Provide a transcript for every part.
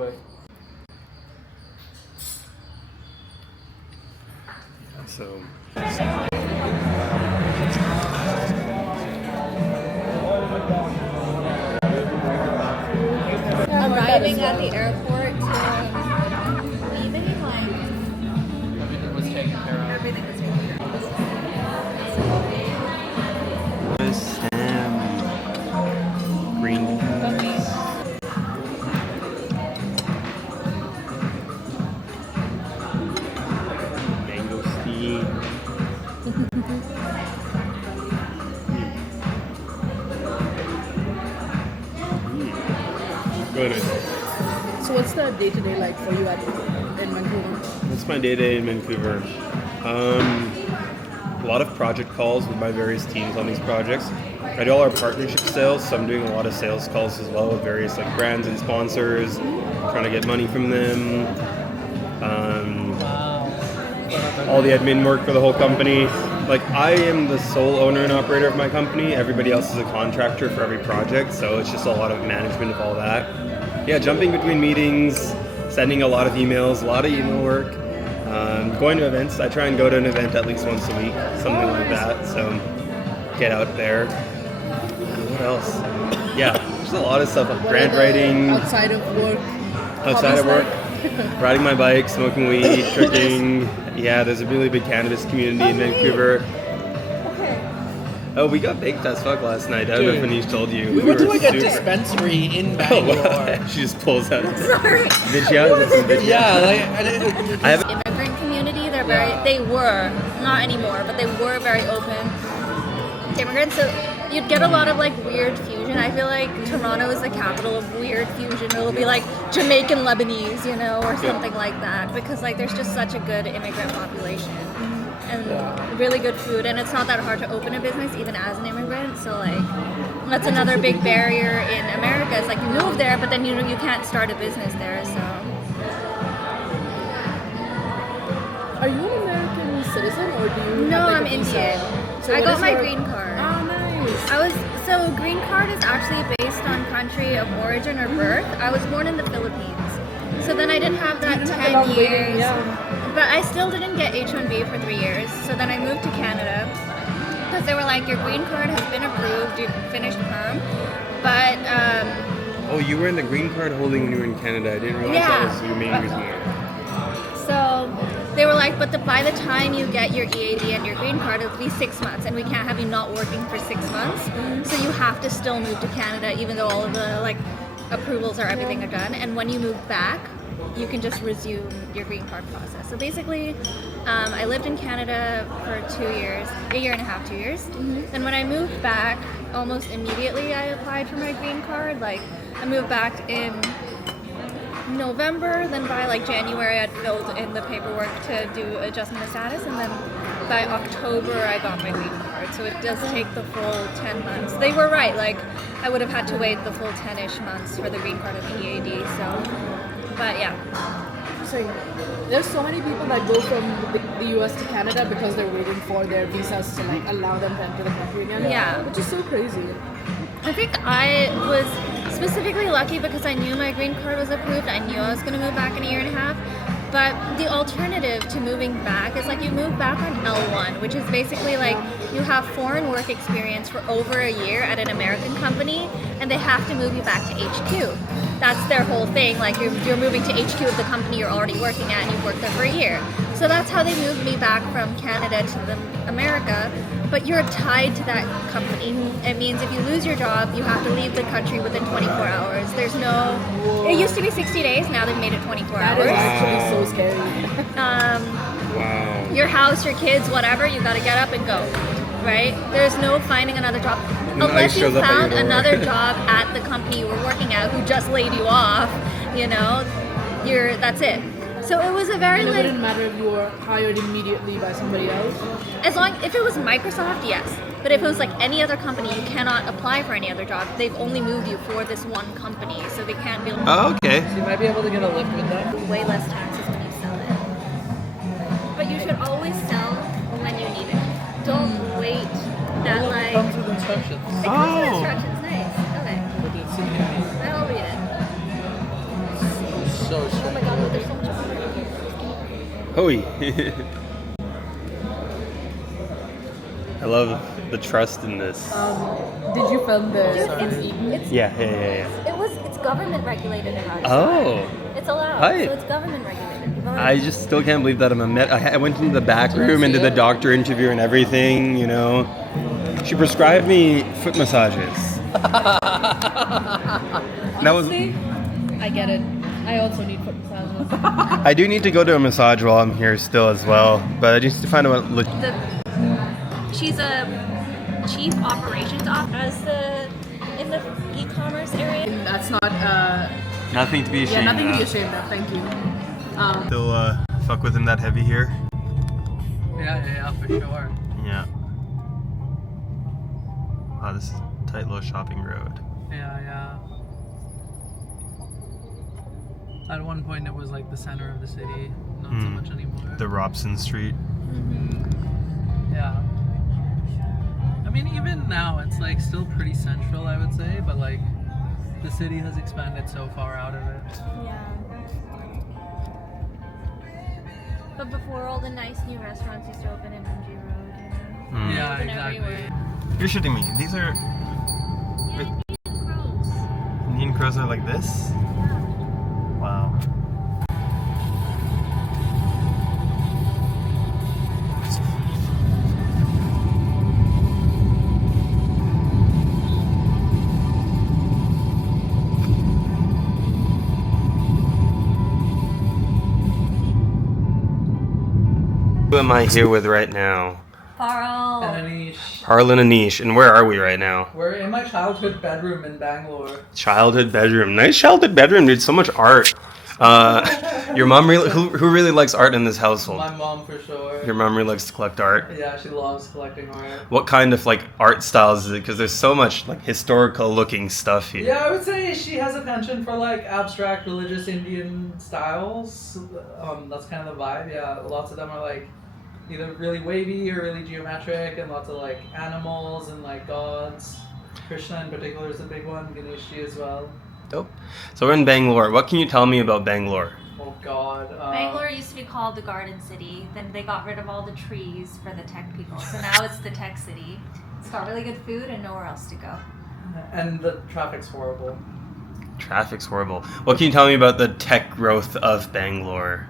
quick. So. Arriving at the airport to leaving, like Everything was taken care of. everything was taken care of. Sam. Green beans. Mangosteen. Good. So what's the day-to-day like for you in Vancouver? What's my day-to-day in Vancouver? A lot of project calls with my various teams on these projects. I do all our partnership sales, so I'm doing a lot of sales calls as well with various like brands and sponsors, trying to get money from them. All the admin work for the whole company. Like, I am the sole owner and operator of my company. Everybody else is a contractor for every project, so it's just a lot of management of all that. Yeah, jumping between meetings, sending a lot of emails, a lot of email work, going to events. I try and go to an event at least once a week, something like that. So get out there. What else? Yeah, there's a lot of stuff. Like grant writing. Outside of work. Outside of work. Riding my bike, smoking weed, tricking. Yeah, there's a really big cannabis community in Vancouver. Oh, we got baked as fuck last night. I don't know if Anish told you. We went to like a super- dispensary in Oh, Bangalore. wow. She just pulls out. Sorry. Vidya? Is it Vidya? Yeah, like I have. Immigrant community, they were, not anymore, but they were very open to immigrants. So you'd get a lot of like weird fusion. I feel like Toronto is the capital of weird fusion. It'll be like Jamaican Lebanese, you know, or something like that, because like there's just such a good immigrant population and really good food, and it's not that hard to open a business even as an immigrant. So like that's another big barrier in America. It's like you move there, but then you can't start a business there. So Are you an American citizen or do you no, have I'm like a visa? Indian. So I what got is my your- green card. Oh, nice. So green card is actually based on country of origin or birth. I was born in the Philippines. So then I didn't have that 10 years. Yeah. But I still didn't get H-1B for 3 years. So then I moved to Canada because they were like, your green card has been approved, you finished perm. But Oh, you were in the green card holding when you were in Canada. I didn't realize Yeah. that was your main reason why. so they were like, but by the time you get your EAD and your green card, it'll be 6 months, and we can't have you not working for 6 months. So you have to still move to Canada, even though all of the like approvals or everything are done. And when you move back, you can just resume your green card process. So basically, I lived in Canada for 2 years, a year and a half, 2 years. Then when I moved back, almost immediately I applied for my green card. Like I moved back in November, then by like January I'd filled in the paperwork to do adjustment of status, and then by October I got my green card. So it does take the full 10 months. They were right, like I would have had to wait the full 10-ish months for the green card and the EAD. So, but yeah. So there's so many people that go from the US to Canada because they're waiting for their visas to like allow them to enter the country again. Yeah. Which is so crazy. I think I was specifically lucky because I knew my green card was approved. I knew I was going to move back in a year and a half. But the alternative to moving back is like you move back on L1, which is basically like you have foreign work experience for over a year at an American company, and they have to move you back to HQ. That's their whole thing. Like you're moving to HQ of the company you're already working at, and you've worked there for a year. So that's how they moved me back from Canada to America. But you're tied to that company. It means if you lose your job, you have to leave the country within 24 hours. There's no. It used to be 60 days. Now they've made it 24 That hours. is actually so scary. Wow. Your house, your kids, whatever, you gotta get up and go, right? There's no finding another job. Unless you shows up at your found door. another job at the company you were working at who just laid you off, you know, that's it. So it was a very And it like, wouldn't matter if you were hired immediately by somebody else. if it was Microsoft, yes. But if it was like any other company, you cannot apply for any other job. They've only moved you for this one company, so they can't be Oh, okay. So you might be able to get a lift with that. way less taxes when you sell it. But you should always sell when you need it. Don't wait that It like. comes with instructions. It comes with instructions, nice. Okay, But it's in the I'll read it. Hoi. I love the trust in this. Did you film the It's Yeah. it's government regulated in Rajasthan. Oh. It's allowed. Hi. So it's government regulated. People I just still can't believe that I'm a I went into the back room and did the doctor interview and everything, you know. She prescribed me foot massages. That was. Honestly, I get it. I also need foot massages. I do need to go to a massage while I'm here still as well, but I just need to find out what. She's a chief operations officer in the e-commerce area. That's not. Nothing to be ashamed Yeah, nothing to be of. ashamed of. Thank you. Still fuck with him that heavy here? Yeah, for sure. Yeah. Wow, this is a tight little shopping road. Yeah. At one point, it was like the center of the city. Not so much anymore. The Robson Street. Yeah. I mean, even now, it's like still pretty central, I would say, but like the city has expanded so far out of it. Yeah. But before, all the nice new restaurants used to open in MG Road. You know? Yeah, Open exactly. everywhere. You're shitting me. These are Yeah, Indian crows. Indian crows are like this? Yeah. Wow. Who am I here with right now? Parul. And Anish, Parul and Anish. And where are we right now? we're in my childhood bedroom in Bangalore. Childhood bedroom. Nice childhood bedroom, dude. So much art. Your mom really, who really likes art in this household? My mom, for sure. Your mom really likes to collect art. Yeah, she loves collecting art. What kind of like art styles is it? Because there's so much like historical looking stuff here. Yeah, I would say she has a penchant for like abstract religious Indian styles. That's kind of the vibe. Yeah, lots of them are like either really wavy or really geometric, and lots of like animals and like gods. Krishna in particular is a big one. Ganeshi as well. Dope. So we're in Bangalore. What can you tell me about Bangalore? Oh God. Bangalore used to be called the Garden City. Then they got rid of all the trees for the tech people. So now it's the Tech City. It's got really good food and nowhere else to go. And the traffic's horrible. Traffic's horrible. What can you tell me about the tech growth of Bangalore?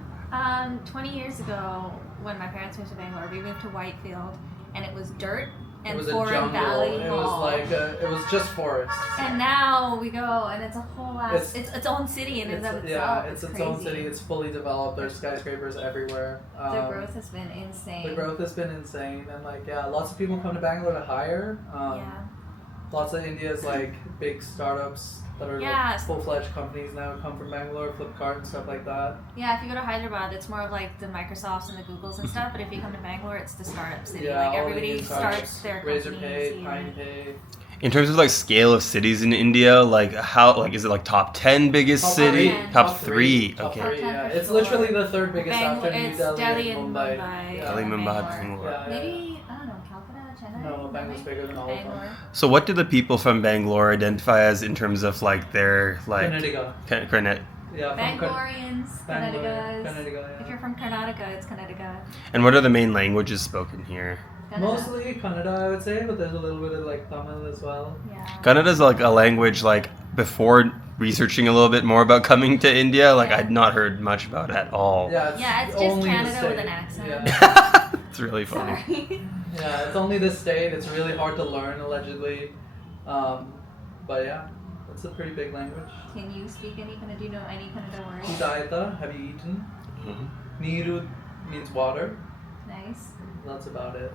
20 years ago, when my parents moved to Bangalore, we moved to Whitefield, and it was dirt and It was a Foreign jungle. Valley It Mall. was like it was just forest. And now we go, and it's a whole ass. It's its own city in and of itself. Yeah, it's its own crazy. city. It's fully developed. There's skyscrapers everywhere. The growth has been insane. The growth has been insane, and like lots of people come to Bangalore to hire. Yeah. Lots of India's like big startups that are Yeah. like full-fledged companies now come from Bangalore, Flipkart and stuff like that. Yeah, if you go to Hyderabad, it's more of like the Microsofts and the Googles and stuff. But if you come to Bangalore, it's the startup city. Yeah, like all the everybody Indian starts their Razor companies Pay, here. Pine Pay. In terms of like scale of cities in India, like how like is it like top 10 biggest Top city? 10. Top 3. Top Okay. three, Top 10 yeah. for It's sure. literally the third biggest Bangalore, after New it's Delhi, Delhi and and Mumbai. Mumbai. Yeah. Delhi, Mumbai, Bangalore. Bangalore. Yeah, Maybe, I don't know, Calcutta, Chennai? No, Bangalore's bigger than all of them. Bangalore. So what do the people from Bangalore identify as in terms of like their like Kannadiga. Karnat? Yeah, from Bangaloreans, Bangalore. Karnatakas. Kannadiga, If yeah. you're from Karnataka, it's Karnataka. And what are the main languages spoken here? Kannada. Mostly Kannada, I would say, but there's a little bit of like Tamil as well. Yeah. Kannada is like a language like before researching a little bit more about coming to India, like I'd not heard much about at all. Yeah, Yeah, it's just only the Canada with state. an accent. Yeah. It's really funny. Sorry. Yeah, it's only this state. It's really hard to learn, allegedly. But yeah, it's a pretty big language. Can you speak any Kannada? Do you know any Kannada words? Hidayata, have you eaten? Mhm. Niru means water. Nice. That's about it.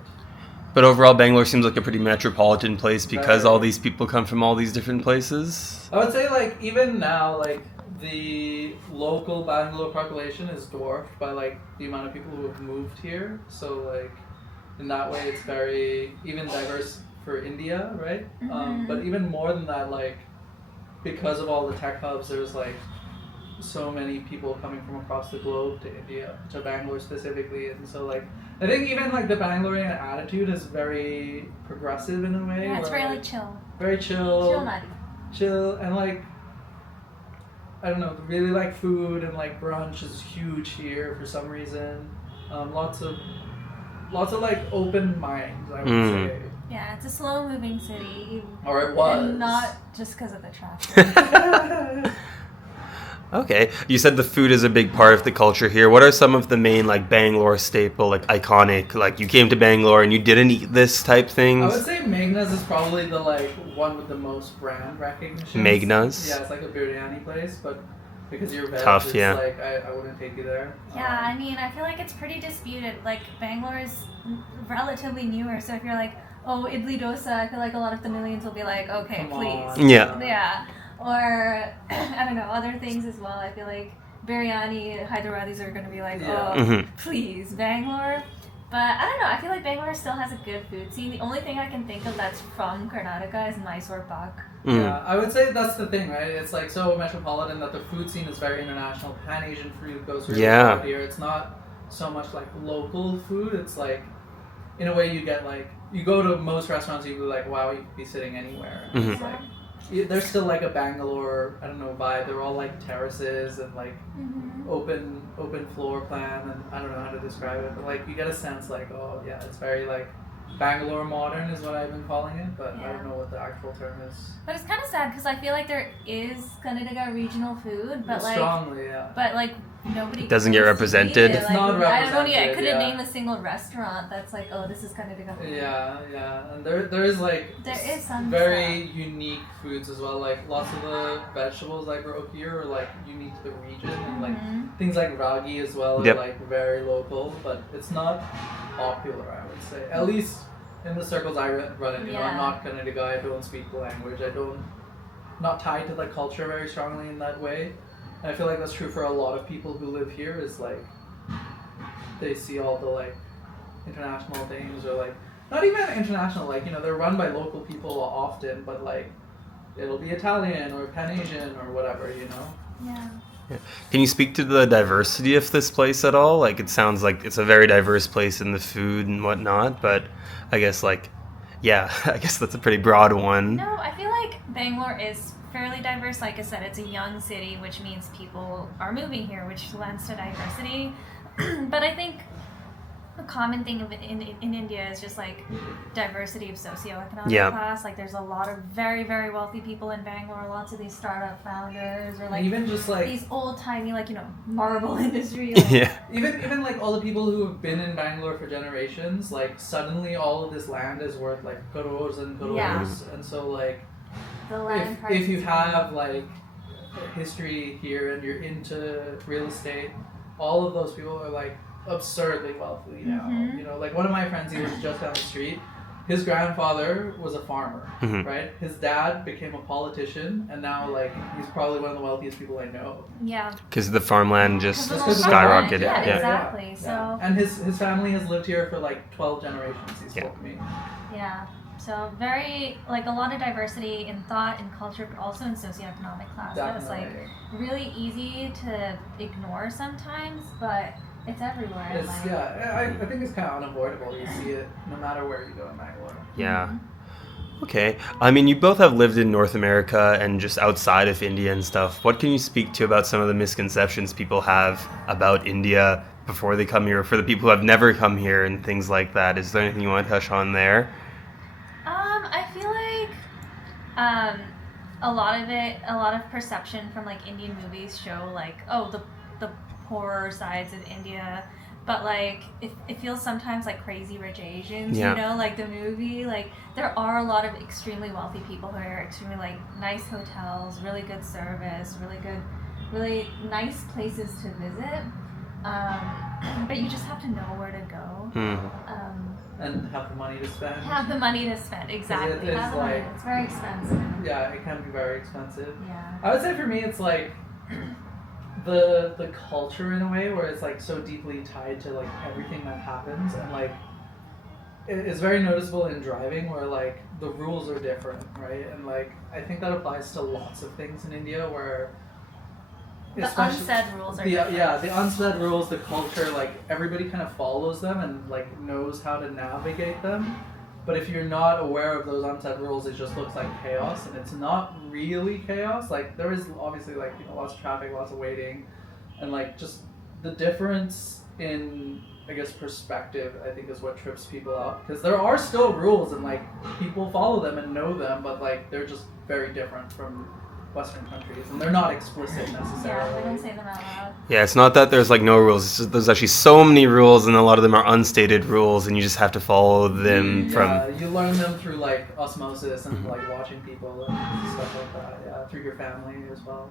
But overall, Bangalore seems like a pretty metropolitan place because Very. all these people come from all these different places. I would say, like, even now, like, the local Bangalore population is dwarfed by, like, the amount of people who have moved here. So, like, in that way, it's very even diverse for India, right? Mhm. But even more than that, like, because of all the tech hubs, there's, like, so many people coming from across the globe to India, to Bangalore specifically. And so, like, I think even, like, the Bangalorean attitude is very progressive in a way. Yeah, it's where, really like, chill. very chill. Chill, Nadi. Chill, and like I don't know, really like food and like brunch is huge here for some reason. Lots of like open minds, I would say. Yeah, it's a slow-moving city. Or it was. And not just because of the traffic. Okay, you said the food is a big part of the culture here. What are some of the main like Bangalore staple, like iconic, like you came to Bangalore and you didn't eat this type things? I would say Meghna's is probably the like one with the most brand recognition. Meghna's? Yeah, it's like a biryani place, but because you're veg, Tough, it's yeah. like I wouldn't take you there. Yeah, I mean, I feel like it's pretty disputed. Like, Bangalore is relatively newer, so if you're like, oh, idli dosa, I feel like a lot of the millions will be like, okay, Come please. on. Yeah. Yeah. Or, I don't know, other things as well. I feel like biryani, Hyderabadis are going to be like, Yeah. oh, please, Bangalore. But I don't know, I feel like Bangalore still has a good food scene. The only thing I can think of that's from Karnataka is Mysore Pak. Yeah, I would say that's the thing, right? It's like so metropolitan that the food scene is very international. Pan-Asian food goes really well here. It's not so much like local food. It's like, in a way, you get like, you go to most restaurants, you'd be like, wow, you could be sitting anywhere. Mhm. It's like, there's still like a Bangalore, I don't know, vibe. They're all like terraces and like open floor plan, and I don't know how to describe it, but like you get a sense like, oh yeah, it's very like Bangalore modern is what I've been calling it, but I don't know what the actual term is. But it's kind of sad because I feel like there is Kannadiga regional food, but like strongly, yeah. But like nobody Doesn't get goes to represented. eat it. It's Like, not I don't know. I represented, couldn't yeah. name a single restaurant that's like, oh, this is Kannadiga food. Yeah, and there is like There is some very stuff. unique foods as well. Like lots of the vegetables I grow here are like unique to the region, and like things like ragi as well are like very local, but it's not popular, I would say. At least in the circles I run in, you know, I'm not Kannadiga, I don't speak the language, not tied to the culture very strongly in that way. And I feel like that's true for a lot of people who live here, is like they see all the like international things, or like not even international, like, you know, they're run by local people often, but like it'll be Italian or Pan-Asian or whatever, you know. Yeah. Can you speak to the diversity of this place at all? Like, it sounds like it's a very diverse place in the food and whatnot, but I guess like, yeah, I guess that's a pretty broad one. No, I feel like Bangalore is fairly diverse. Like I said, it's a young city, which means people are moving here, which lends to diversity. But I think a common thing in India is just like diversity of socioeconomic class. Like there's a lot of very, very wealthy people in Bangalore, lots of these startup founders, or like even just like these old timey, like, you know, marble industry. Like, even like all the people who have been in Bangalore for generations, like suddenly all of this land is worth like crores and crores, and so like the land if you have like history here and you're into real estate, all of those people are like absurdly wealthy now. You know, like one of my friends, he lives just down the street. His grandfather was a farmer, right? His dad became a politician, and now like he's probably one of the wealthiest people I know. Yeah. Because the farmland just Because skyrocketed. Yeah, Yeah. exactly. Yeah. So. And his family has lived here for like 12 generations. He told me. Yeah. So very, like, a lot of diversity in thought and culture, but also in socioeconomic class. That's like really easy to ignore sometimes, but it's everywhere. It's, like, yeah, I think it's kind of unavoidable. You see it no matter where you go in Bangalore. Yeah. Okay. I mean, you both have lived in North America and just outside of India and stuff. What can you speak to about some of the misconceptions people have about India before they come here, for the people who have never come here and things like that? Is there anything you want to touch on there? I feel like a lot of perception from like Indian movies show like, oh, the poorer sides of India, but like it feels sometimes like Crazy Rich Asians, you know, like the movie. Like there are a lot of extremely wealthy people who are extremely like nice hotels, really good service, really nice places to visit, but you just have to know where to go. And have the money to spend. Have the money to spend, exactly. It is Have the money. like, It's very expensive. Yeah, it can be very expensive. Yeah. I would say for me, it's like the culture in a way where it's like so deeply tied to like everything that happens, and like it's very noticeable in driving where like the rules are different, right? And like I think that applies to lots of things in India where The unsaid rules are different. Yeah, the unsaid rules, the culture, like everybody kind of follows them and like knows how to navigate them. But if you're not aware of those unsaid rules, it just looks like chaos, and it's not really chaos. Like there is obviously like lots of traffic, lots of waiting, and like just the difference in I guess perspective I think is what trips people up, because there are still rules and like people follow them and know them, but like they're just very different from Western countries, and they're not explicit necessarily. Yeah, they don't say them out loud. Yeah, it's not that there's like no rules. It's just there's actually so many rules, and a lot of them are unstated rules, and you just have to follow them Yeah, you learn them through like osmosis and like watching people and stuff like that. Yeah, through your family as well.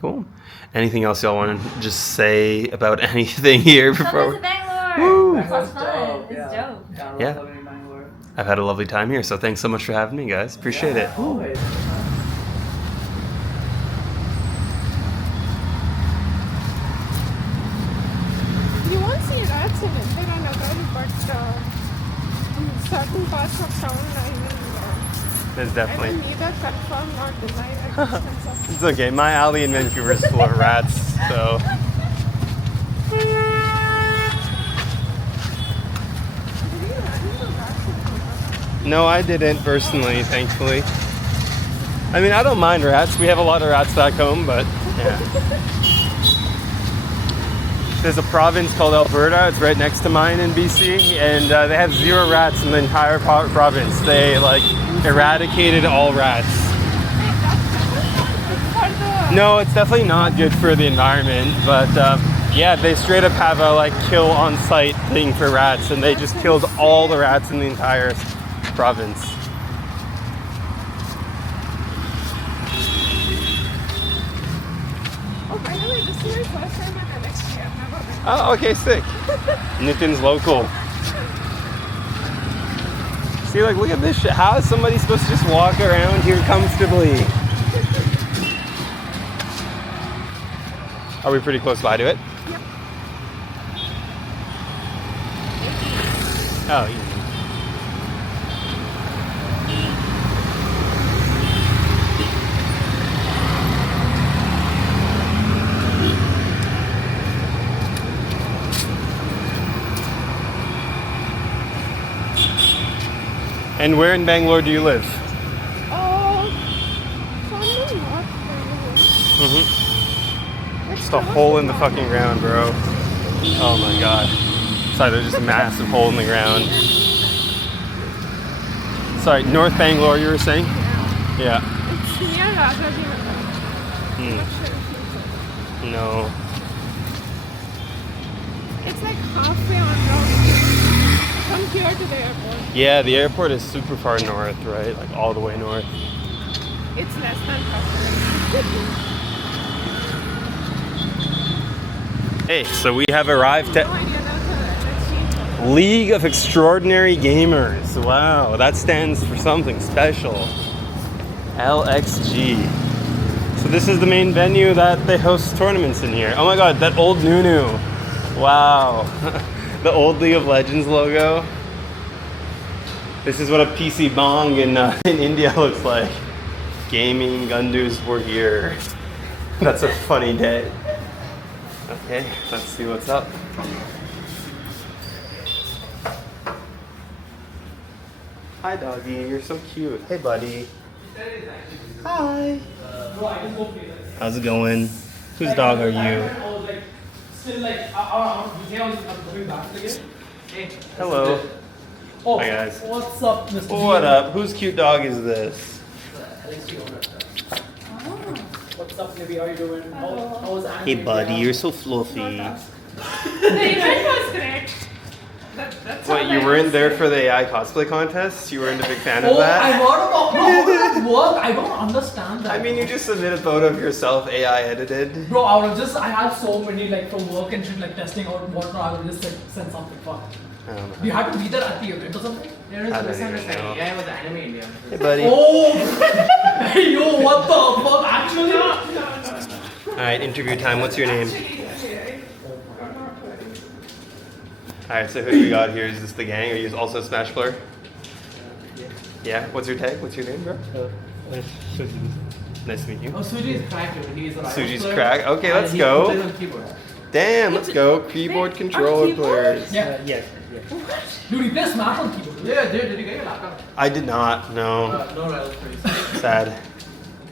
Cool. Anything else y'all want to just say about anything here before? Welcome to Bangalore. Woo! It's lots of fun. Dope, It's yeah. dope. Yeah, I love Yeah. living in Bangalore. I've had a lovely time here, so thanks so much for having me, guys. Appreciate it. Always. You won't see rats in India and other, but in certain parts of town, I will There's definitely. neither confirm nor deny existence of. It's okay. My alley in Vancouver is full of rats, so. No, I didn't personally, thankfully. I mean, I don't mind rats. We have a lot of rats back home, but yeah. There's a province called Alberta. It's right next to mine in BC, and they have 0 rats in the entire province. They like eradicated all rats. No, it's definitely not good for the environment, but yeah, they straight up have a like kill on site thing for rats, and they just killed all the rats in the entire province. Oh, by the way, this is my first time at LXG. I've never been. Oh, okay, sick. Nitin's local. See, like, look at this shit. How is somebody supposed to just walk around here comfortably? Are we pretty close by to it? Yep. Oh, easy. And where in Bangalore do you live? Oh, from the north Bangalore. Mm-hmm. Just a hole in the fucking ground, bro. Oh my god. Sorry, there's just a massive hole in the ground. Sorry, North Bangalore, you were saying? Yeah. It's near Rajaji Nagar. Hmm. Not sure if you know. No. It's like halfway on route from here to the airport. Yeah, the airport is super far north, right? Like all the way north. It's less than half. Hey, so we have arrived No at idea that's a League of Extraordinary Gamers. Wow, that stands for something special. LXG. So this is the main venue that they host tournaments in here. Oh my god, that old Nunu. Wow. The old League of Legends logo. This is what a PC bong in India looks like. Gaming Gundus were here. That's a funny day. Okay, let's see what's up. Hi, doggy. You're so cute. Hey, buddy. Hi. How's it going? Whose dog are you? Hello. Oh, Hi, guys. what's up, Mr. What up? Whose cute dog is this? What's up, Libby? How you doing? How was Hey, buddy. You're so fluffy. The event was great. That's What, all you I weren't can there say. for the AI cosplay contest? You weren't a big fan of Oh, I that? heard about bro, how does it work? I don't understand that. I mean, you just submit a photo of yourself AI edited. Bro, I had so many like for work and shit, like testing out whatnot. I would just like, send something. Fuck. I don't know. You had to be there at the event or something? There is I a don't even misunderstanding. know. Yeah, it was Anime India. Hey, buddy. Oh! Hey, yo, what the fuck? Actually? All right, interview time. What's your name? All right, so who do we got here? Is this the gang? Are you also a Smash player? Yeah. What's your tag? What's your name, bro? Nice to meet you. Oh, Suji is cracked. He is a Suji's player, crack. Okay, and let's he go. plays on keyboard. Damn, let's go. Keyboard controller players. Yeah. Yes. You replace mouse on keyboard. Yeah, dude, did you get your laptop? I did not, no. No, that was pretty sad. Sad.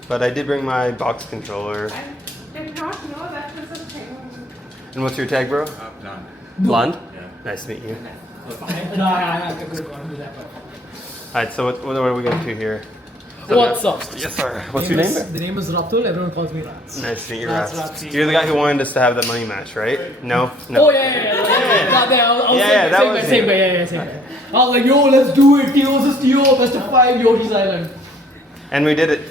But I did bring my box controller. I did not know that was a thing. And what's your tag, bro? Blonde. Blonde? Yeah. Nice to meet you. No, I could go and do that. Alright, so what are we going to do here? What's up? Yes, sir. What's your name? The name is Raptul. Everyone calls me Rats. Nice to meet you, Rats, Rats. Rats. You're the guy who wanted us to have the money match, right? No? No. Oh yeah. that was Same it. way. I was like, yo, let's do it. Tio versus Tio. Best of 5, Yoshi's Island. And we did it.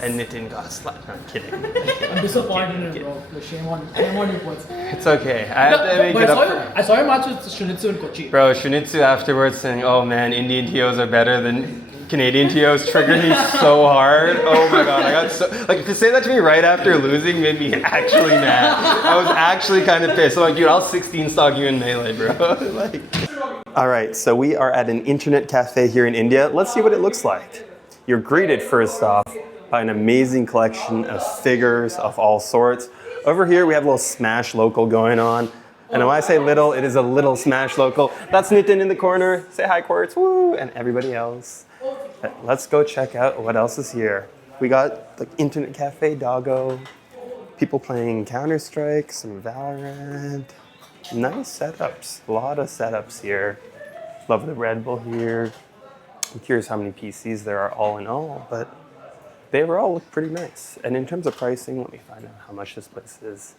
And Nitin got slapped. No, I'm kidding. I'm disappointed in it, bro. Shame on you, boys. It's okay. I have to make But it up. I saw your match with Shunitsu and Kochi. Bro, Shunitsu afterwards saying, oh man, Indian TOs are better than Canadian TOs triggered me so hard. Oh my god, I got so... Like, to say that to me right after losing made me actually mad. I was actually kind of pissed. I'm like, dude, I'll 16 stock you in Melee, bro. Like... Alright, so we are at an internet cafe here in India. Let's see what it looks like. You're greeted first off by an amazing collection of figures of all sorts. Over here we have a little Smash Local going on. And when I say little, it is a little Smash Local. That's Nitin in the corner. Say hi, Quartz, woo, and everybody else. But let's go check out what else is here. We got the internet cafe doggo, people playing Counter-Strike, some Valorant. Nice setups, a lot of setups here. Love the Red Bull here. I'm curious how many PCs there are all in all, but they all look pretty nice. And in terms of pricing, let me find out how much this place is.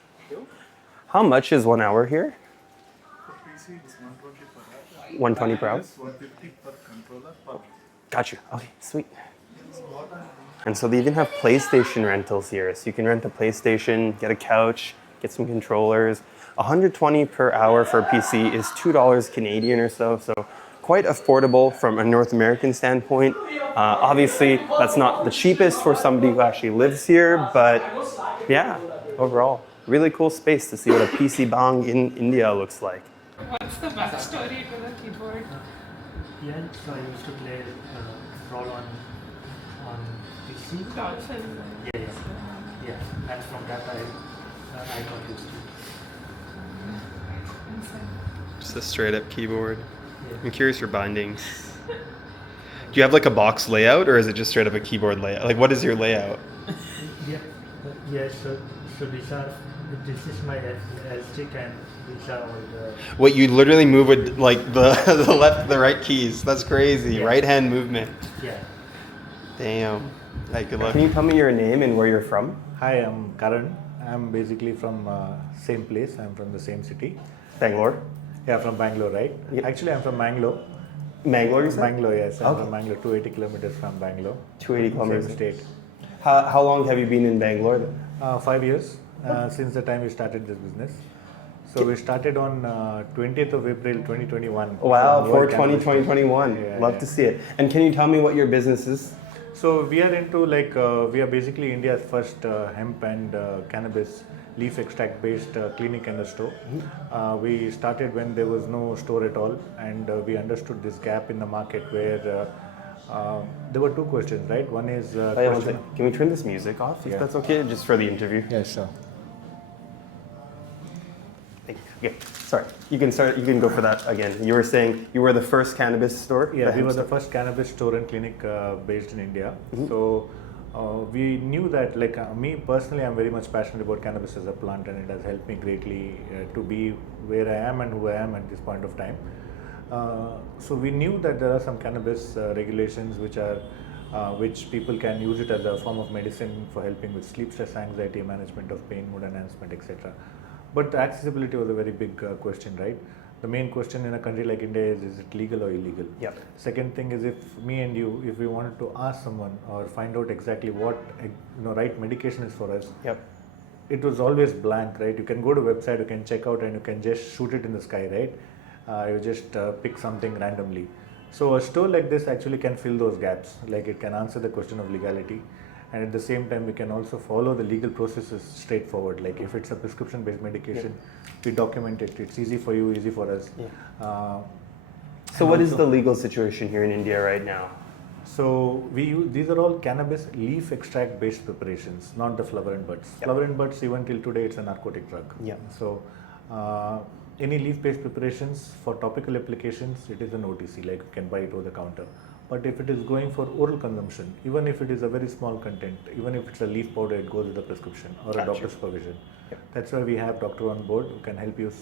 How much is 1 hour here? PC is 120 per hour. 120 per hour? 150 per controller per. Got you. Okay, sweet. And so they even have PlayStation rentals here. So you can rent a PlayStation, get a couch, get some controllers. 120 per hour for a PC is $2 Canadian or so. So quite affordable from a North American standpoint. Obviously, that's not the cheapest for somebody who actually lives here, but yeah, overall, really cool space to see what a PC bang in India looks like. What's the backstory to the keyboard? Yeah, so I used to play Brawl on PC. Dolphin. Yeah, and from that I got used to. Just a straight up keyboard. I'm curious your bindings. Do you have like a box layout or is it just straight up a keyboard layout? Like what is your layout? Yeah, so this is my L stick and these are all the... What, you literally move with like the right keys. That's crazy. Yeah. Right hand movement. Yeah. Damn. Hey, good luck. Can you tell me your name and where you're from? Hi, I'm Karan. I'm basically from same place. I'm from the same city. Bangalore? Yeah, from Bangalore, right? Yep. Actually, I'm from Bangalore. Mangalore, you said? Bangalore, yes. I'm Okay. from Bangalore, 280 kilometers from Bangalore. 280 kilometers. Same state. How long have you been in Bangalore then? 5 years since the time we started this business. So we started on 20th of April 2021. Wow, So, for World Cannabis 2021. Yeah, Love yeah. to see it. And can you tell me what your business is? So we are into we are basically India's first hemp and cannabis leaf extract based clinic and a store. We started when there was no store at all, and we understood this gap in the market where there were two questions, right? One is question. Can we turn this music off if Yeah. that's okay, just for the interview? Yeah, sure. Thank you. Okay, sorry. You can start. You can go for that again. You were saying you were the first cannabis store. Yeah, we hemp were the store? first cannabis store and clinic based in India. So we knew that, me personally, I'm very much passionate about cannabis as a plant, and it has helped me greatly to be where I am and who I am at this point of time. So we knew that there are some cannabis regulations which people can use it as a form of medicine for helping with sleep, stress, anxiety, management of pain, mood enhancement, etc. But the accessibility was a very big question, right? The main question in a country like India is it legal or illegal? Yep. Second thing is, if me and you, if we wanted to ask someone or find out exactly what right medication is for us, Yep. it was always blank, right? You can go to a website, you can check out, and you can just shoot it in the sky, right? You just pick something randomly. So a store like this actually can fill those gaps. Like, it can answer the question of legality, and at the same time we can also follow the legal processes straightforward. Like, if it's a prescription based medication, we document it. It's easy for you, easy for us. So what is the legal situation here in India right now? So these are all cannabis leaf extract based preparations, not the flower and buds. Yep. Flower and buds, even till today, it's a narcotic drug. Yep. So Any leaf-based preparations for topical applications, it is an OTC, like you can buy it over the counter. But if it is going for oral consumption, even if it is a very small content, even if it's a leaf powder, it goes with a prescription or a doctor's supervision. Yep. That's why we have doctor on board who can help you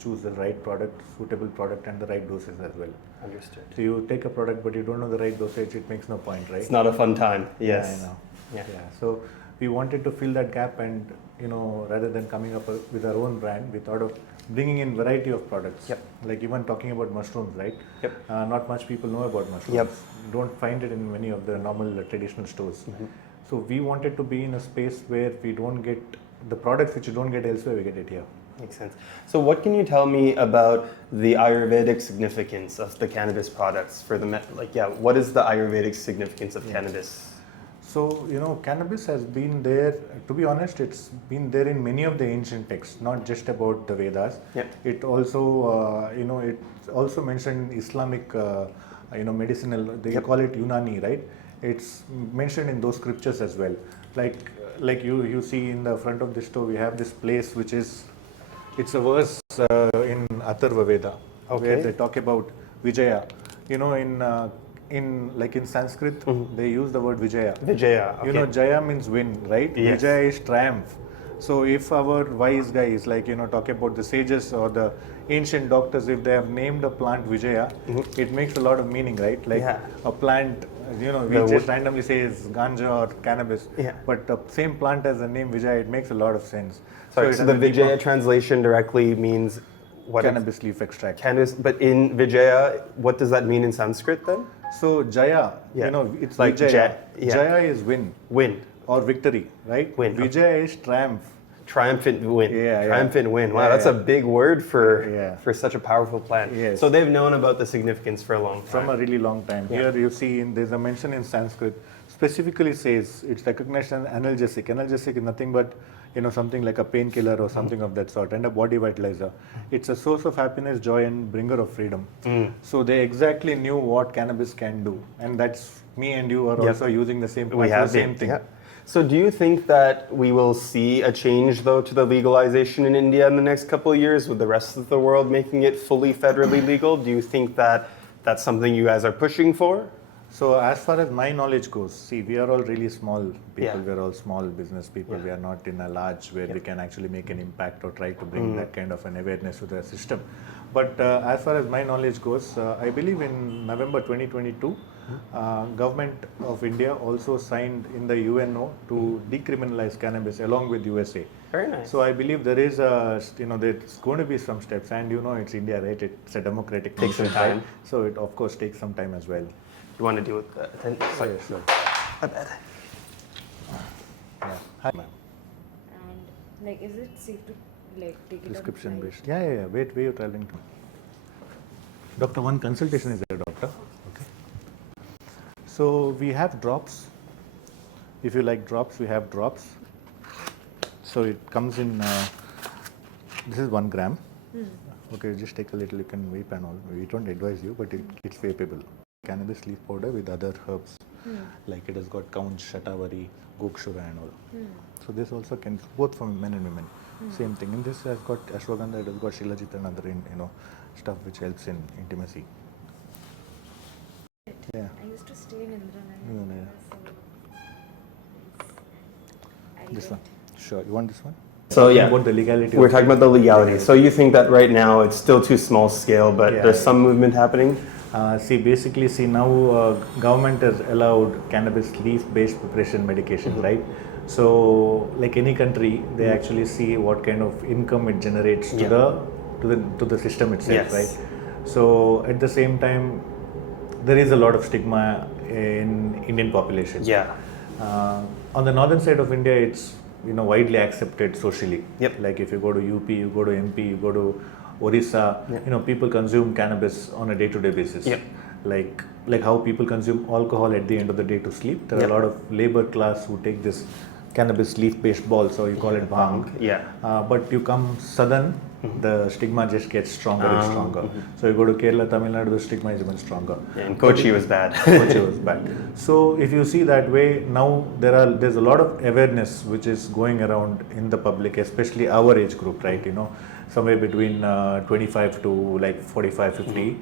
choose the right product, suitable product, and the right doses as well. Understood. So you take a product, but you don't know the right dosage, it makes no point, right? It's not a fun time. Yes. Yeah, I know. Yeah. So we wanted to fill that gap, and rather than coming up with our own brand, we thought of bringing in variety of products. Yep. Like even talking about mushrooms, right? Yep. Not much people know about mushrooms. Yep. You don't find it in many of the normal traditional stores. Mm-hmm. So we wanted to be in a space where we don't get the products which you don't get elsewhere, we get it here. Makes sense. So what can you tell me about the Ayurvedic significance of the cannabis products for what is the Ayurvedic significance of cannabis? So, cannabis has been there, to be honest, it's been there in many of the ancient texts, not just about the Vedas. Yep. It also, it's also mentioned in Islamic, medicinal, they call it Unani, right? It's mentioned in those scriptures as well. Like you see in the front of this store, we have this place which is, it's a verse in Atharva Veda, where they talk about Vijaya. In Sanskrit, they use the word Vijaya. Vijaya. Okay. Jaya means win, right? Yes. Vijaya is triumph. So if our wise guys, talk about the sages or the ancient doctors, if they have named a plant Vijaya, it makes a lot of meaning, right? A plant, we just randomly say is ganja or cannabis, but the same plant as the name Vijaya, it makes a lot of sense. Sorry, so the Vijaya translation directly means what? Cannabis leaf extract. Cannabis, but in Vijaya, what does that mean in Sanskrit then? So Jaya, it's like Vijaya. Jaya is win. Win. Or victory, right? Win. Vijaya is triumph. Triumphant win. Triumphant win. Wow, Yeah, that's a big word for Yeah. such a powerful plant. Yes. So they've known about the significance for a long time. From a really long time. Yeah. Here you see there's a mention in Sanskrit, specifically says it's recognized as analgesic. Analgesic is nothing but something like a painkiller or something of that sort, and a body vitalizer. It's a source of happiness, joy, and bringer of freedom. So they exactly knew what cannabis can do, and that's me and you are also using the same plant for the same thing. Yeah. So do you think that we will see a change though to the legalization in India in the next couple of years, with the rest of the world making it fully federally legal? Do you think that that's something you guys are pushing for? So as far as my knowledge goes, see, we are all really small people. Yeah. We are all small business people. Yeah. We are not in a large where we can actually make an impact or try to bring that kind of an awareness to the system. But as far as my knowledge goes, I believe in November 2022, government of India also signed in the UNO to decriminalize cannabis along with USA. Very nice. So I believe there is there's going to be some steps, and it's India, right? It's a democratic Takes some nation, time. so it of course takes some time as well. You want to deal with that? Sorry, sure. My bad. Yeah. Hi, ma'am. And is it safe to take it Prescription based. Yeah. Wait, where are you traveling to? Doctor, one consultation is there, doctor. Okay. So we have drops. If you like drops, we have drops. So it comes in. This is 1 gram. Okay, just take a little. You can vape and all. We don't advise you, but it's vapeable. Cannabis leaf powder with other herbs, like it has got kaunj, shatavari, gokshura and all. So this also can, both for men and women, same thing. And this has got ashwagandha, it has got shilajit and other stuff which helps in intimacy. Yeah. I used to stay in Indira. This one. Sure. You want this one? So yeah, about the legality. we're talking about the legality. So you think that right now it's still too small scale, but there's some movement happening? See, now government has allowed cannabis leaf-based preparation medication, right? So, like any country, they actually see what kind of income it generates to the system itself, right? So, at the same time, there is a lot of stigma in Indian population. Yeah. On the northern side of India, it's widely accepted socially. Yep. Like if you go to UP, you go to MP, you go to Orissa, people consume cannabis on a day-to-day basis. Yep. Like how people consume alcohol at the end of the day to sleep. There are a lot of labor class who take this cannabis leaf-based balls, or you call it bhang. Yeah. But you come southern, the stigma just gets stronger and stronger. So you go to Kerala, Tamil Nadu, the stigma is even stronger. Yeah, and Kochi was bad. Kochi was bad. So if you see that way, now there's a lot of awareness which is going around in the public, especially our age group, right? somewhere between 25 to like 45, 50.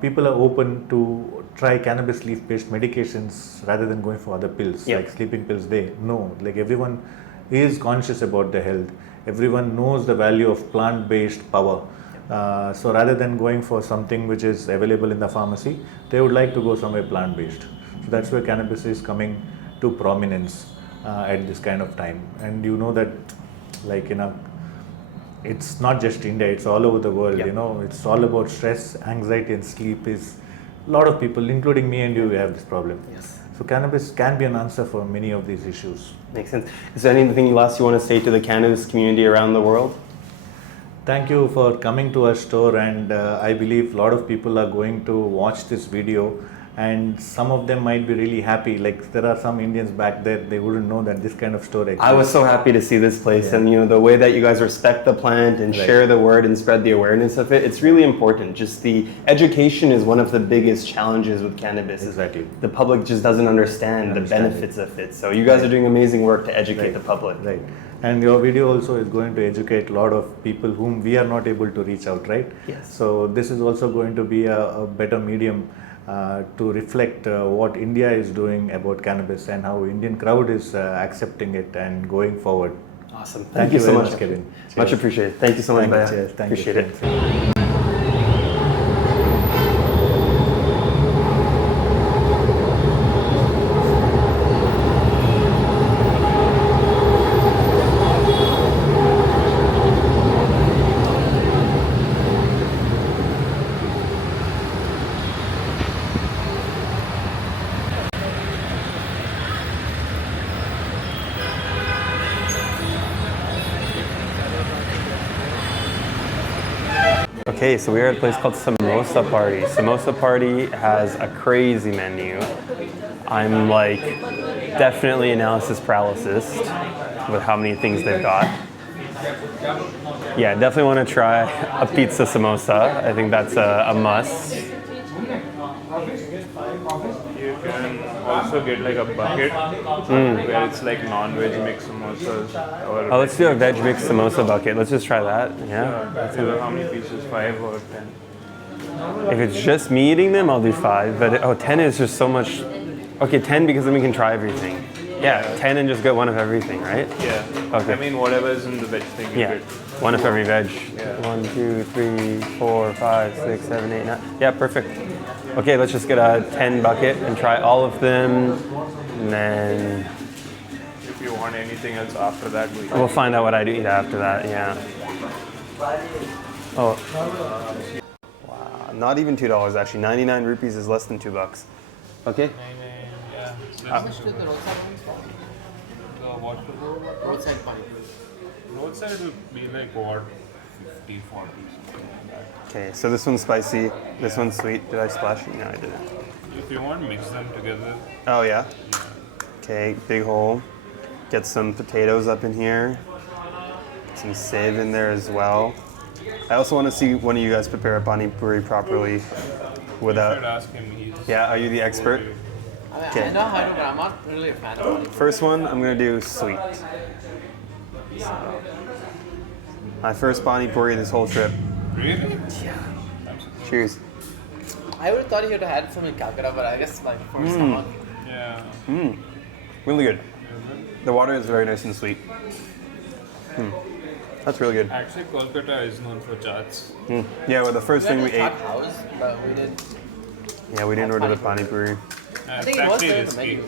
People are open to try cannabis leaf-based medications rather than going for other pills like sleeping pills. Like everyone is conscious about their health. Everyone knows the value of plant-based power. So rather than going for something which is available in the pharmacy, they would like to go somewhere plant-based. So that's where cannabis is coming to prominence at this kind of time. And you know that, like it's not just India; it's all over the world. It's all about stress, anxiety, and sleep. Is a lot of people, including me and you, have this problem. Yes. So cannabis can be an answer for many of these issues. Makes sense. Is there anything last you want to say to the cannabis community around the world? Thank you for coming to our store, and I believe a lot of people are going to watch this video, and some of them might be really happy. Like there are some Indians back there, they wouldn't know that this kind of store exists. I was so happy to see this place, and the way that you guys respect the plant and share the word and spread the awareness of it, it's really important. Just the education is one of the biggest challenges with cannabis. Exactly. The public just doesn't understand the benefits of it. So you guys are doing amazing work to educate the public. Right. And your video also is going to educate a lot of people whom we are not able to reach out, right? Yes. So this is also going to be a better medium to reflect what India is doing about cannabis and how Indian crowd is accepting it and going forward. Awesome. Thank you so much, Kevin. Much appreciated. Thank you so much, Baya. Cheers. Thank Appreciate you. it. Okay, so we're at a place called Samosa Party. Samosa Party has a crazy menu. I'm like definitely analysis paralysis with how many things they've got. Yeah, definitely want to try a pizza samosa. I think that's a must. You can also get like a bucket where it's like non-veg mixed samosas. Or Let's do a veg mixed samosa bucket. Let's just try that. Yeah. how many pieces? 5 or 10? If it's just me eating them, I'll do 5. But 10 is just so much. Okay, 10 because then we can try everything. Yeah, 10 and just get one of everything, right? Yeah. Okay. I mean, whatever is in the veg thing. you Yeah, get. one of every veg. Yeah. 1, 2, 3, 4, 5, 6, 7, 8, 9. Yeah, perfect. Okay, let's just get a 10 bucket and try all of them, and then If you want anything else after that, we'll find out what I do eat after that. Yeah. Oh. Wow, not even $2 actually. 99 rupees is less than $2. Okay. How much did the roadside ones cost? The what to go? Roadside party. Roadside will be like what? 50, 40, something like that. Okay, so this one's spicy. This one's sweet. Did I splash it? No, I didn't. If you want, mix them together. Oh yeah. Okay, big hole. Get some potatoes up in here. Get some save in there as well. I also want to see one of you guys prepare a pani puri properly You should without. ask him. Yeah, are you the expert? I know how to, but I'm not really a fan of it. First one, I'm gonna do sweet. So, my first pani puri this whole trip. Really? Cheers. I would have thought he would have had some in Calcutta, but I guess like for stomach. Yeah. Really good. The water is very nice and sweet. That's really good. Actually, Kolkata is known for chaats. Yeah, well, the first thing we ate. House, but we did. Yeah, we didn't order the pani puri. I think it was there in the menu.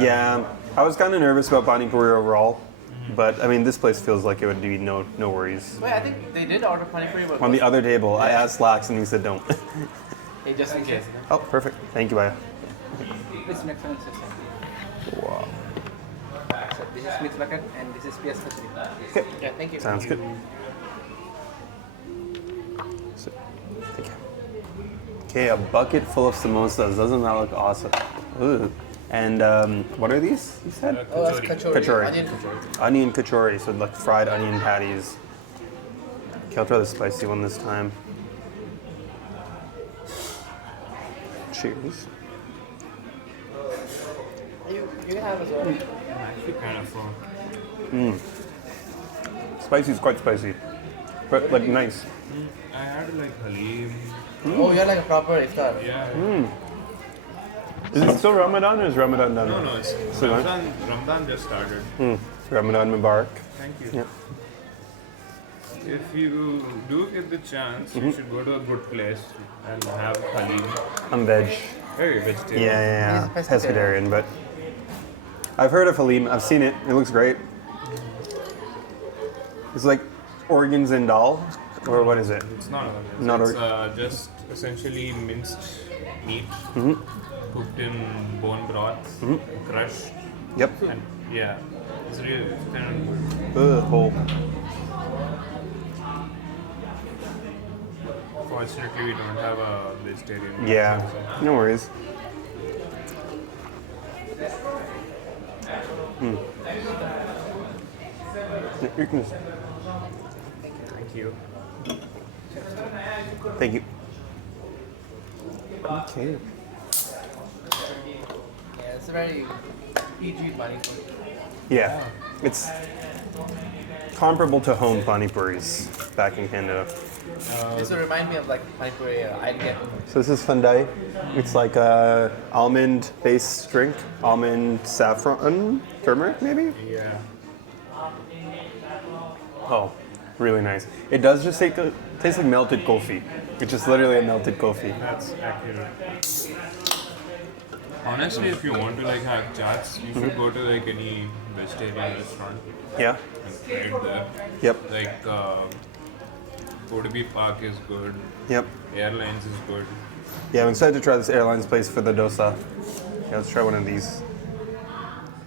Yeah, I was kind of nervous about pani puri overall, but I mean, this place feels like it would be no worries. Wait, I think they did order pani puri, but On the other table, I asked Lax and he said don't. hey, just in case. Oh, perfect. Thank you, Baya. This next one is the same. Wow. So this is mixed bucket and this is PS for 3. Okay. Yeah, thank you. Sounds good. Thank you. Okay, a bucket full of samosas. Doesn't that look awesome? Ooh. And what are these? You said? Oh, that's kachori. Kachori. Onion kachori. Onion kachori, so like fried onion patties. Okay, I'll try the spicy one this time. Cheers. You can have as well. I'm actually kind of full. Spicy is quite spicy. but like nice. I had like halim. Oh, you're like a proper iftar. Yeah. Is it still Ramadan or is Ramadan done? No, it's Still on? Ramadan just started. Ramadan Mubarak. Thank you. Yeah. If you do get the chance, you should go to a good place and have halim. I'm veg. Very vegetarian. Yeah. He's a Pescatarian, but I've heard of halim. I've seen it. It looks great. It's like organs and dal, or what is it? It's not organs. Not It's just essentially minced meat cooked in bone broth, crushed, Yep. and yeah, it's kind of good. Whole. Fortunately, we don't have a vegetarian. Yeah. No worries. You can- Thank you. Thank you. Okay. Yeah, it's a very PG pani puri. Yeah. It's comparable to home pani puris back in Canada. This will remind me of like pani puri I get. So this is Fundai. It's like a almond-based drink. Almond, saffron, turmeric, maybe? Yeah. Oh, really nice. It does just taste like melted coffee. It's just literally a melted coffee. That's accurate. Honestly, if you want to like have chats, you should go to like any vegetarian restaurant Yeah. and try it there. Yep. Like Odupi Park is good. Yep. Airlines is good. Yeah, I'm excited to try this airlines place for the dosa. Yeah, let's try one of these.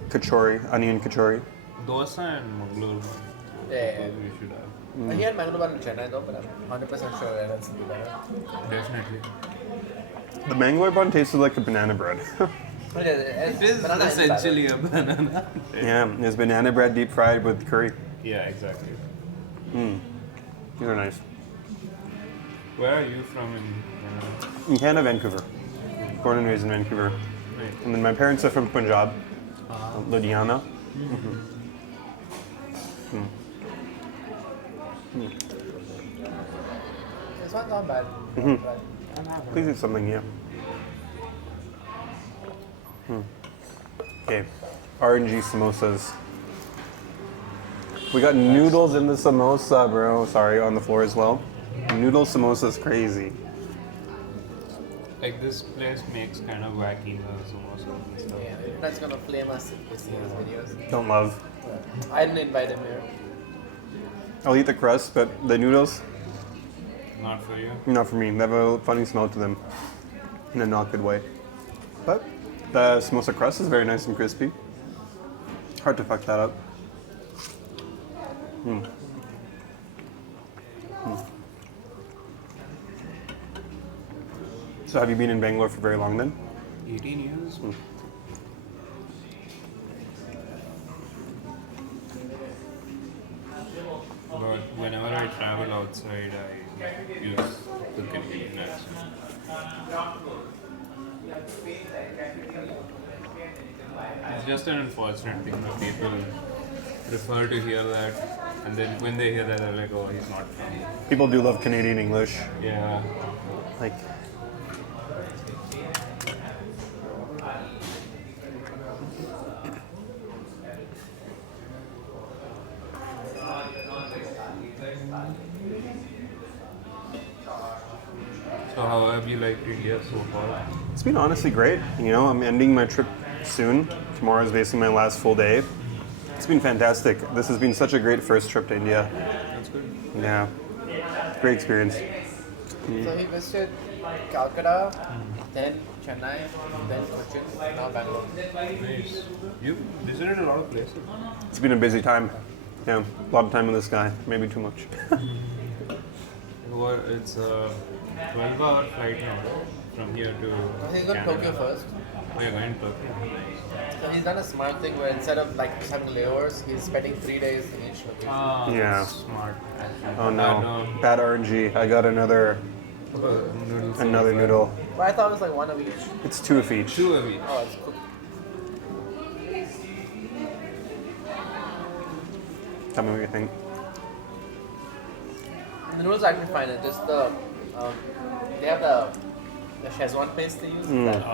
Kachori, onion kachori. Dosa and Mangalore. Yeah. We should have. I hear Bangalore and Chennai though, but I'm 100% sure else will be better. Definitely. The Bangalore bun tasted like a banana bread. It It is essentially a banana. Yeah, there's banana bread deep fried with curry. Yeah, exactly. These are nice. Where are you from in Canada? In Canada, Vancouver. Born and raised in Vancouver. Right. And then my parents are from Punjab, Ludhiana. This one's not bad. But Please eat something, yeah. Okay, RNG samosas. We got noodles in the samosa, bro. Sorry, on the floor as well. Noodle samosa is crazy. Like this place makes kind of wacky samosas and stuff. yeah, that's gonna flame us if we see these videos. Don't love. I didn't invite him here. I'll eat the crust, but the noodles, Not for you. not for me. They have a funny smell to them in a not good way. But the samosa crust is very nice and crispy. Hard to fuck that up. So have you been in Bangalore for very long then? 18 years? But whenever I travel outside, I use the Canadian accent. It's just an unfortunate thing that people prefer to hear that, and then when they hear that, they're like, oh, he's not from. People do love Canadian English. Yeah. Like, So how have you liked India so far? it's been honestly great. You know, I'm ending my trip soon. Tomorrow is basically my last full day. It's been fantastic. This has been such a great first trip to India. That's good. Yeah, great experience. So he visited Calcutta, then Chennai, then Cochin, now Bangalore. Nice. You visited a lot of places. It's been a busy time. Yeah, a lot of time with this guy. Maybe too much. It's a 12-hour flight now from here to He's going to Canada. Tokyo first. Oh, you're going to Tokyo? So he's done a smart thing where instead of like just having layovers, he's spending 3 days in each location. Ah, Yeah. that's smart. Actually. Oh no, bad RNG. I got another noodle. But I thought it was like one of each. It's 2 of each. 2 of each. Oh, it's cooked. Tell me what you think. The noodles are actually fine. It's just they have the Szechuan paste they use. That,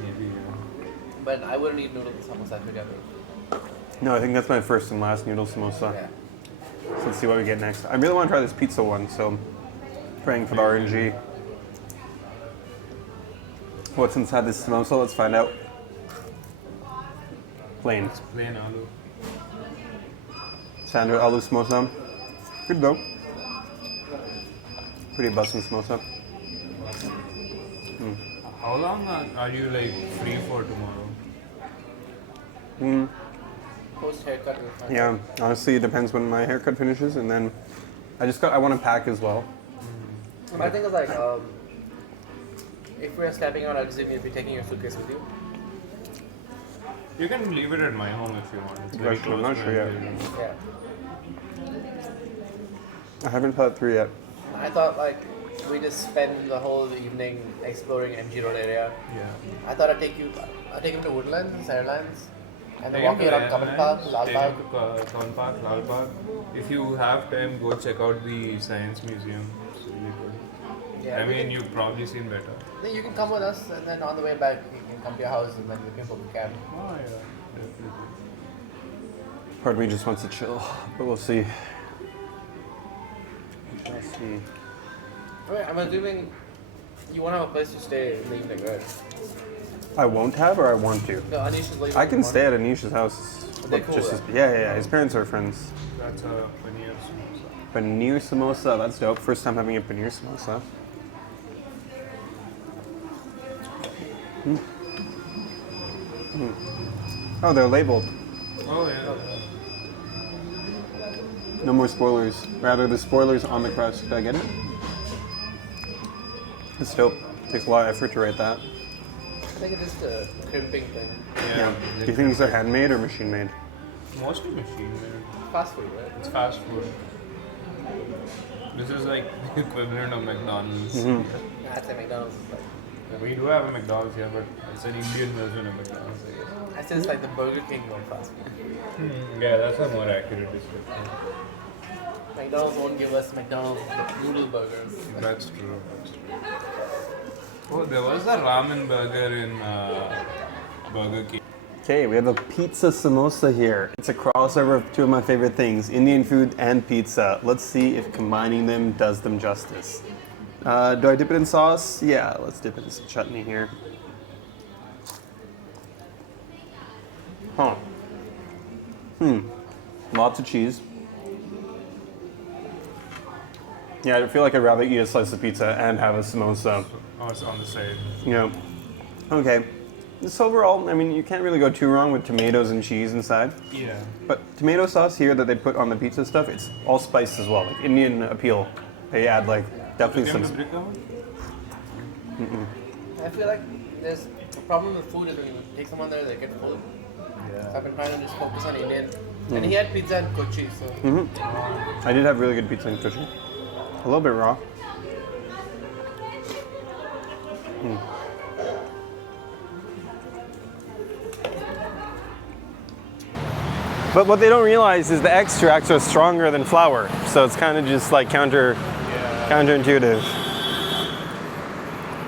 Maybe. Yeah. but I wouldn't eat noodles and samosa together. No, I think that's my first and last noodle samosa. Yeah. So let's see what we get next. I really want to try this pizza one, so I'm praying for the RNG. What's inside this samosa? Let's find out. Plain. It's plain aloo. Standard aloo samosa. Good though. Pretty busting samosa. How long are you like free for tomorrow? Post haircut. we'll find Yeah, honestly, it depends when my haircut finishes, and then I want to pack as well. My thing is like, if we're stepping out, I'll assume you'll be taking your suitcase with you. You can leave it at my home if you want. It's very Actually, I'm close not to sure where yet. we live. Yeah. I haven't thought through yet. I thought like we just spend the whole evening exploring MG Road area. Yeah. I thought I'd take you to Woodlands, Airlines, and then Take walk you him around to Kaman Airlines, Park, Lal take Bagh. him to Kaman Park, Lal Bagh. If you have time, go check out the Science Museum. It's really good. Yeah, I we mean, can- you've probably seen better. Then you can come with us, and then on the way back, you can come to your house, and then we can book a cab. Oh, yeah. Definitely. Part of me just wants to chill, but we'll see. We shall see. Wait, I'm assuming you want to have a place to stay in the evening, right? I won't have, or I want to. No, Anish is leaving. I in the can stay morning. at Anish's house. They're cool, Just right? yeah. His parents are friends. That's a paneer samosa. Paneer samosa, that's dope. First time having a paneer samosa. Oh, they're labeled. Oh, yeah. No more spoilers. Rather, the spoilers on the crust. Did I get it? It's dope. Takes a lot of effort to write that. I think it's just a crimping thing. Yeah. Do you think these are handmade or machine made? Mostly machine made. Fast food, right? It's fast food. This is like the equivalent of McDonald's. Yeah, I'd say McDonald's is like. We do have a McDonald's here, but it's an Indian version of McDonald's, I guess. I'd say it's like the Burger King of fast food. Yeah, that's a more accurate description. McDonald's won't give us McDonald's noodle burgers. That's true. Oh, there was a ramen burger in Burger King. Okay, we have a pizza samosa here. It's a crossover of two of my favorite things, Indian food and pizza. Let's see if combining them does them justice. Do I dip it in sauce? Yeah, let's dip it in some chutney here. Huh. Lots of cheese. Yeah, I feel like I'd rather eat a slice of pizza and have a samosa. Oh, it's on the side. Yeah. Okay. Just overall, I mean, you can't really go too wrong with tomatoes and cheese inside. Yeah. But tomato sauce here that they put on the pizza stuff, it's all spiced as well, like Indian appeal. They add like definitely some. I feel like there's a problem with food is when you take someone there, they get full. Yeah. So I've been trying to just focus on Indian. And he had pizza in Kochi, so. I did have really good pizza in Kochi. A little bit raw. But what they don't realize is the extracts are stronger than flour, so it's kind of just like counterintuitive.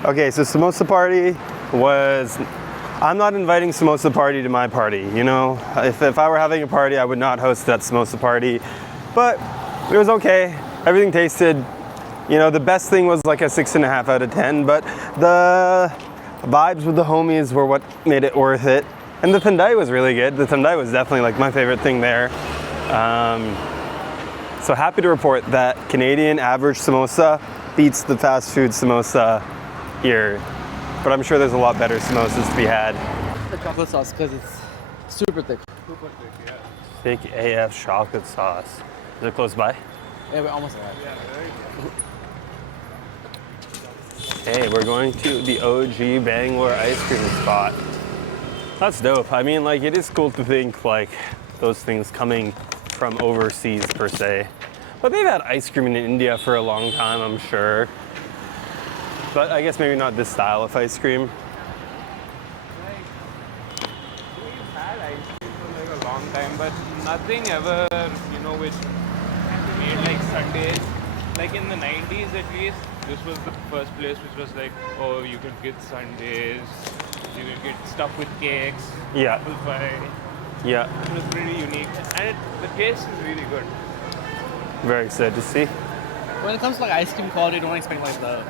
Okay, so samosa party was. I'm not inviting samosa party to my party. You know, if I were having a party, I would not host that samosa party. But it was okay. Everything tasted. You know, the best thing was like a 6.5 out of 10. But the vibes with the homies were what made it worth it. And the thandai was really good. The thandai was definitely like my favorite thing there. So happy to report that Canadian average samosa beats the fast food samosa here. But I'm sure there's a lot better samosas to be had. The chocolate sauce, because it's super thick. Super thick, yeah. Thick AF chocolate sauce. Is it close by? Yeah, we're almost there. Yeah, very good. Hey, we're going to the OG Bangalore ice cream spot. That's dope. I mean, like, it is cool to think, like, those things coming from overseas, per se. But they've had ice cream in India for a long time, I'm sure. But I guess maybe not this style of ice cream. We've had ice cream for like a long time, but nothing ever, you know, which made like sundaes. like in the 90s at least, this was the first place which was like, oh, you could get sundaes, you could get stuff with cakes, Yeah. apple pie. Yeah. It was pretty unique, and the taste is really good. Very excited to see. When it comes to like ice cream quality, don't expect like the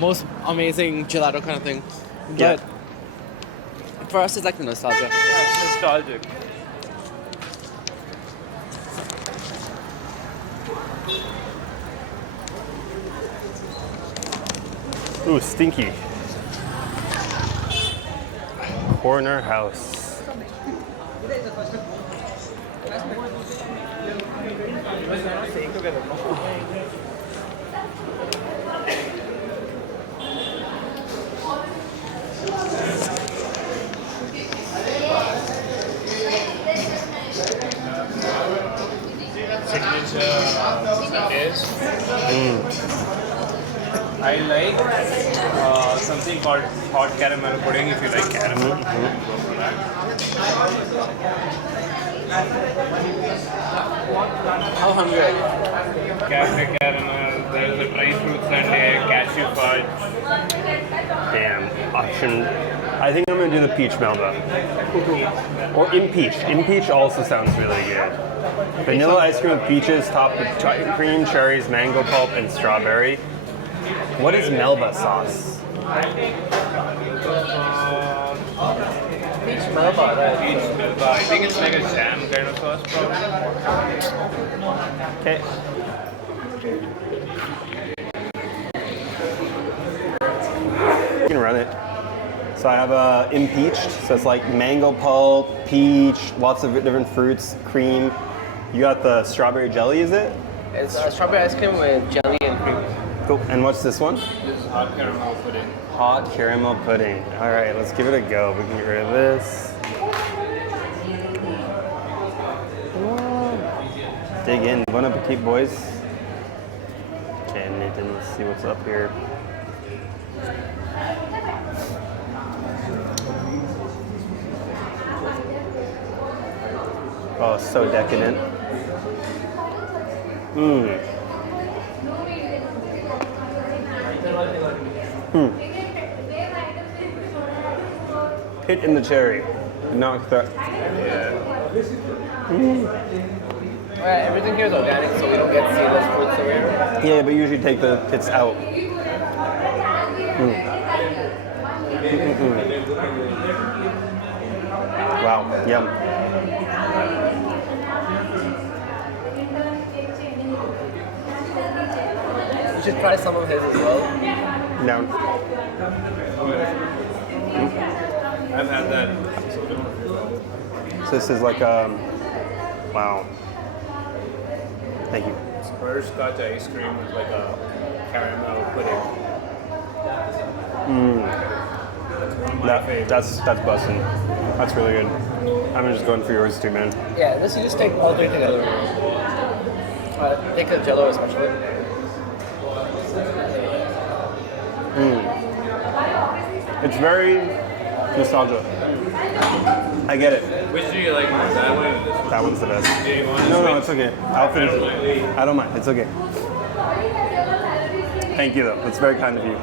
most amazing gelato kind of thing. Yeah. But for us, it's like the nostalgia. Yeah, it's nostalgic. Ooh, stinky. Corner house. Signature sundaes. I like something called hot caramel pudding. If you like caramel, go for that. How hungry are you? Cafe caramel. There's a dry fruit sundae, cashew fudge. Damn. Option. I think I'm gonna do the peach Melba. Or impeach. Impeach also sounds really good. Vanilla ice cream with peaches, topped with cream, cherries, mango pulp, and strawberry. What is Melba sauce? Peach melba, right? Peach melba. I think it's like a jam kind of sauce, probably. Okay. You can run it. So I have impeached, so it's like mango pulp, peach, lots of different fruits, cream. You got the strawberry jelly, is it? It's strawberry ice cream with jelly and cream. Cool. And what's this one? This is hot caramel pudding. Hot caramel pudding. All right, let's give it a go. We can get rid of this. Dig in. Bon appetit, boys. Okay, Nathan, let's see what's up here. Oh, so decadent. Mmm. Pit in the cherry. Knock that. Yeah. Everything here is organic, so we don't get seedless fruits over here. Yeah, but usually take the pits out. Wow, yum. You should try some of his as well. Down. I've had that. So this is like wow. Thank you. Butterscotch ice cream with like a caramel pudding. That's busting. That's really good. I'm just going for yours too, man. Yeah, this you just take all three together. Take the jello as much of it. It's very nostalgia. I get it. Which do you like more, that one or this one? That one's the best. Do you want to No, switch? it's okay. I'll finish it. I don't mind. It's okay. Thank you, though. That's very kind of you.